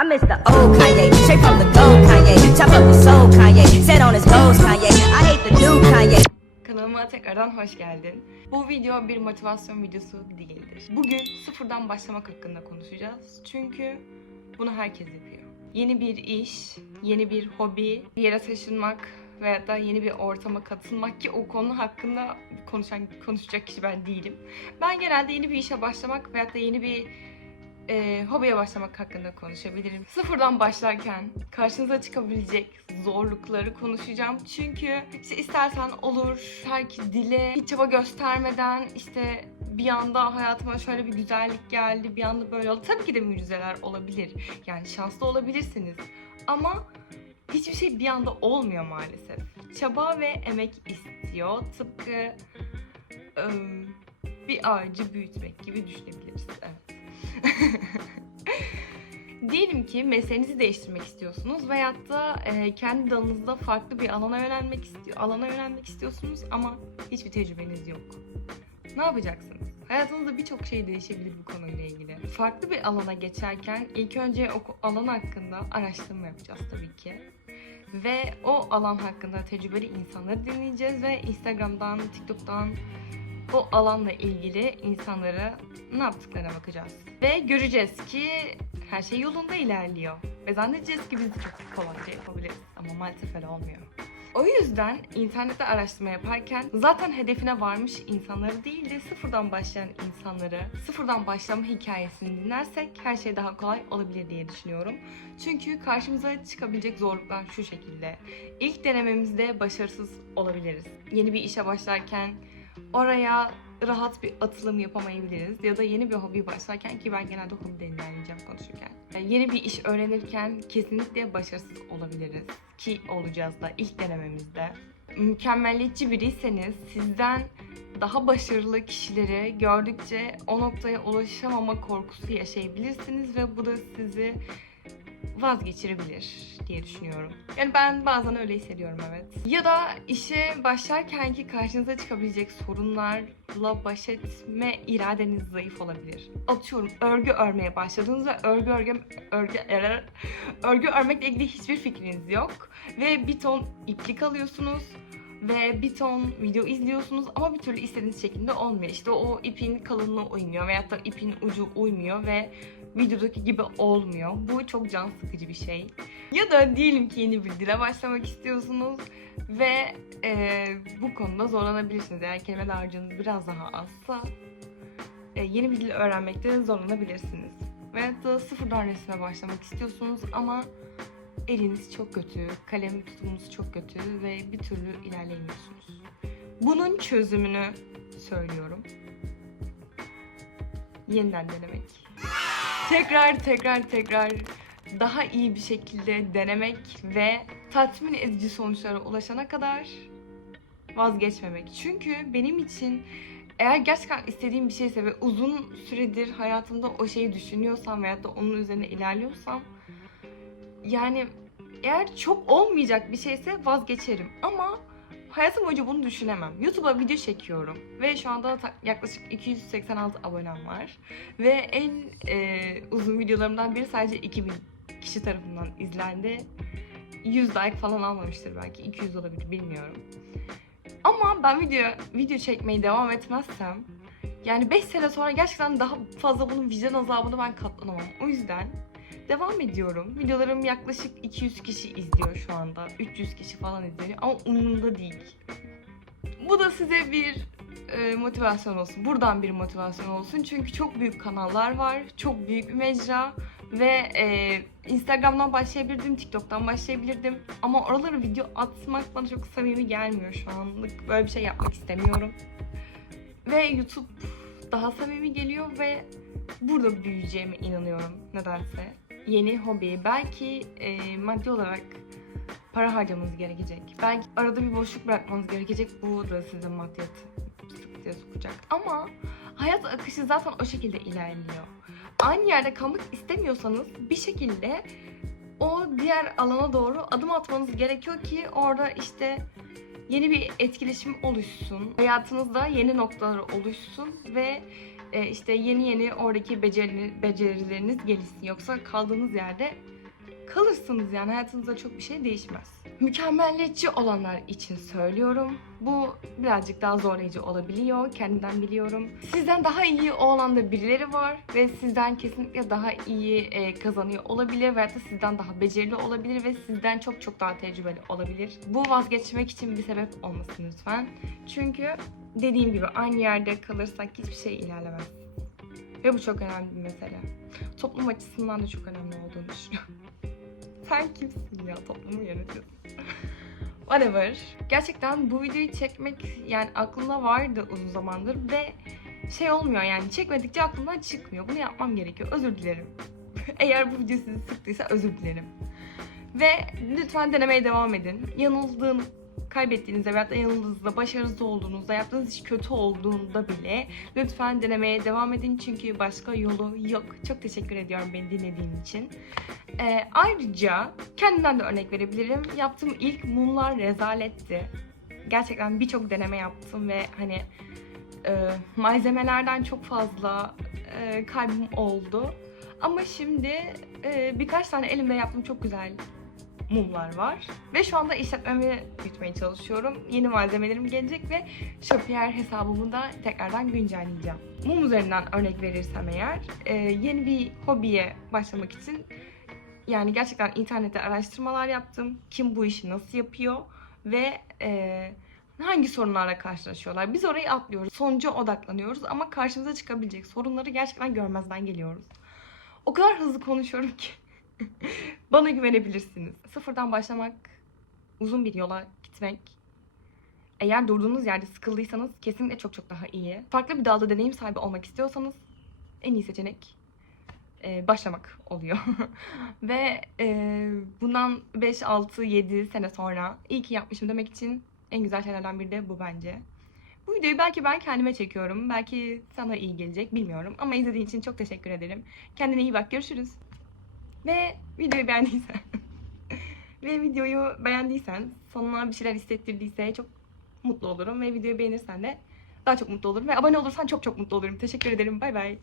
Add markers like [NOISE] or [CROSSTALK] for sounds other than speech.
I miss the old Kanye, straight from the gold Kanye. Chop up the soul Kanye, set on his goals Kanye. I hate the new Kanye. Kanalıma tekrardan hoş geldin. Bu video bir motivasyon videosu değildir. Bugün sıfırdan başlamak hakkında konuşacağız. Çünkü bunu herkes yapıyor. Yeni bir iş, yeni bir hobi, bir yere taşınmak veya da yeni bir ortama katılmak ki o konu hakkında konuşan konuşacak kişi ben değilim. Ben genelde yeni bir işe başlamak veya da yeni bir e, hobiye başlamak hakkında konuşabilirim. Sıfırdan başlarken karşınıza çıkabilecek zorlukları konuşacağım. Çünkü işte istersen olur, belki dile hiç çaba göstermeden işte bir anda hayatıma şöyle bir güzellik geldi, bir anda böyle oldu. Tabii ki de mucizeler olabilir. Yani şanslı olabilirsiniz. Ama hiçbir şey bir anda olmuyor maalesef. Çaba ve emek istiyor. Tıpkı ım, bir ağacı büyütmek gibi düşünebiliriz. Evet. [LAUGHS] Diyelim ki mesleğinizi değiştirmek istiyorsunuz veyahut da e, kendi dalınızda farklı bir alana yönelmek istiyor, alana yönelmek istiyorsunuz ama hiçbir tecrübeniz yok. Ne yapacaksınız? Hayatınızda birçok şey değişebilir bu konuyla ilgili. Farklı bir alana geçerken ilk önce o alan hakkında araştırma yapacağız tabii ki. Ve o alan hakkında tecrübeli insanları dinleyeceğiz ve Instagram'dan, TikTok'tan o alanla ilgili insanlara ne yaptıklarına bakacağız. Ve göreceğiz ki her şey yolunda ilerliyor. Ve zannedeceğiz ki biz de çok kolayca yapabiliriz. Ama maalesef öyle olmuyor. O yüzden internette araştırma yaparken zaten hedefine varmış insanları değil de sıfırdan başlayan insanları, sıfırdan başlama hikayesini dinlersek her şey daha kolay olabilir diye düşünüyorum. Çünkü karşımıza çıkabilecek zorluklar şu şekilde. İlk denememizde başarısız olabiliriz. Yeni bir işe başlarken oraya rahat bir atılım yapamayabiliriz. Ya da yeni bir hobi başlarken ki ben genelde hobiden ilerleyeceğim konuşurken. Yani yeni bir iş öğrenirken kesinlikle başarısız olabiliriz. Ki olacağız da ilk denememizde. Mükemmelliyetçi biriyseniz sizden daha başarılı kişileri gördükçe o noktaya ulaşamama korkusu yaşayabilirsiniz ve bu da sizi vazgeçirebilir diye düşünüyorum. Yani ben bazen öyle hissediyorum evet. Ya da işe başlarken ki karşınıza çıkabilecek sorunlarla baş etme iradeniz zayıf olabilir. Atıyorum örgü örmeye başladığınızda örgü örgü örgü [LAUGHS] örgü örmekle ilgili hiçbir fikriniz yok ve bir ton iplik alıyorsunuz ve bir ton video izliyorsunuz ama bir türlü istediğiniz şekilde olmuyor. İşte o ipin kalınlığı uymuyor veyahut da ipin ucu uymuyor ve videodaki gibi olmuyor. Bu çok can sıkıcı bir şey. Ya da diyelim ki yeni bir dile başlamak istiyorsunuz ve e, bu konuda zorlanabilirsiniz. Eğer kelime dağarcığınız biraz daha azsa e, yeni bir dil öğrenmekte zorlanabilirsiniz. Veyahut da sıfırdan resme başlamak istiyorsunuz ama eliniz çok kötü, kalem tutumunuz çok kötü ve bir türlü ilerleyemiyorsunuz. Bunun çözümünü söylüyorum. Yeniden denemek. Tekrar tekrar tekrar daha iyi bir şekilde denemek ve tatmin edici sonuçlara ulaşana kadar vazgeçmemek. Çünkü benim için eğer gerçekten istediğim bir şeyse ve uzun süredir hayatımda o şeyi düşünüyorsam veyahut da onun üzerine ilerliyorsam yani eğer çok olmayacak bir şeyse vazgeçerim ama hayatım boyunca bunu düşünemem. YouTube'a video çekiyorum ve şu anda yaklaşık 286 abonem var ve en e, uzun videolarımdan biri sadece 2000 kişi tarafından izlendi. 100 like falan almamıştır belki 200 olabilir bilmiyorum. Ama ben video video çekmeyi devam etmezsem yani 5 sene sonra gerçekten daha fazla bunun vicdan azabını ben katlanamam. O yüzden devam ediyorum. Videolarım yaklaşık 200 kişi izliyor şu anda. 300 kişi falan izliyor ama umurumda değil. Bu da size bir e, motivasyon olsun. Buradan bir motivasyon olsun. Çünkü çok büyük kanallar var. Çok büyük bir mecra. Ve e, Instagram'dan başlayabilirdim, TikTok'tan başlayabilirdim. Ama oralara video atmak bana çok samimi gelmiyor şu anlık. Böyle bir şey yapmak istemiyorum. Ve YouTube daha samimi geliyor ve burada büyüyeceğime inanıyorum nedense. Yeni hobi, belki e, maddi olarak para harcamanız gerekecek. Belki arada bir boşluk bırakmanız gerekecek. Bu da size maddiyat sıkıntıya sokacak. Ama hayat akışı zaten o şekilde ilerliyor. Aynı yerde kalmak istemiyorsanız bir şekilde o diğer alana doğru adım atmanız gerekiyor ki orada işte yeni bir etkileşim oluşsun. Hayatınızda yeni noktalar oluşsun ve e, işte yeni yeni oradaki beceri, becerileriniz gelişsin. Yoksa kaldığınız yerde kalırsınız yani hayatınızda çok bir şey değişmez. Mükemmelliyetçi olanlar için söylüyorum. Bu birazcık daha zorlayıcı olabiliyor. Kendimden biliyorum. Sizden daha iyi o alanda birileri var ve sizden kesinlikle daha iyi e, kazanıyor olabilir veya da sizden daha becerili olabilir ve sizden çok çok daha tecrübeli olabilir. Bu vazgeçmek için bir sebep olmasın lütfen. Çünkü dediğim gibi aynı yerde kalırsak hiçbir şey ilerlemez. Ve bu çok önemli bir mesele. Toplum açısından da çok önemli olduğunu düşünüyorum. Sen kimsin ya toplumu yönetiyorsun. Whatever. Gerçekten bu videoyu çekmek yani aklımda vardı uzun zamandır ve şey olmuyor yani çekmedikçe aklımdan çıkmıyor. Bunu yapmam gerekiyor. Özür dilerim. [LAUGHS] Eğer bu video sizi sıktıysa özür dilerim. Ve lütfen denemeye devam edin. Yanıldığın, kaybettiğinizde veya da yanıldığınızda, başarısız olduğunuzda, yaptığınız iş kötü olduğunda bile lütfen denemeye devam edin. Çünkü başka yolu yok. Çok teşekkür ediyorum beni dinlediğin için. Ee, ayrıca kendimden de örnek verebilirim. Yaptığım ilk mumlar rezaletti. Gerçekten birçok deneme yaptım ve hani e, malzemelerden çok fazla e, kaybım oldu. Ama şimdi e, birkaç tane elimde yaptığım çok güzel mumlar var. Ve şu anda işletmemi büyütmeye çalışıyorum. Yeni malzemelerim gelecek ve Shopier hesabımı da tekrardan güncelleyeceğim. Mum üzerinden örnek verirsem eğer, e, yeni bir hobiye başlamak için yani gerçekten internette araştırmalar yaptım. Kim bu işi nasıl yapıyor ve e, hangi sorunlarla karşılaşıyorlar. Biz orayı atlıyoruz. Sonuca odaklanıyoruz ama karşımıza çıkabilecek sorunları gerçekten görmezden geliyoruz. O kadar hızlı konuşuyorum ki. [LAUGHS] Bana güvenebilirsiniz. Sıfırdan başlamak, uzun bir yola gitmek. Eğer durduğunuz yerde sıkıldıysanız kesinlikle çok çok daha iyi. Farklı bir dalda deneyim sahibi olmak istiyorsanız en iyi seçenek e, başlamak oluyor. [LAUGHS] Ve e, bundan 5, 6, 7 sene sonra iyi ki yapmışım demek için en güzel şeylerden biri de bu bence. Bu videoyu belki ben kendime çekiyorum. Belki sana iyi gelecek bilmiyorum. Ama izlediğin için çok teşekkür ederim. Kendine iyi bak. Görüşürüz. Ve videoyu beğendiysen [LAUGHS] ve videoyu beğendiysen sonuna bir şeyler hissettirdiyse çok mutlu olurum ve videoyu beğenirsen de daha çok mutlu olurum ve abone olursan çok çok mutlu olurum. Teşekkür ederim. Bay bay.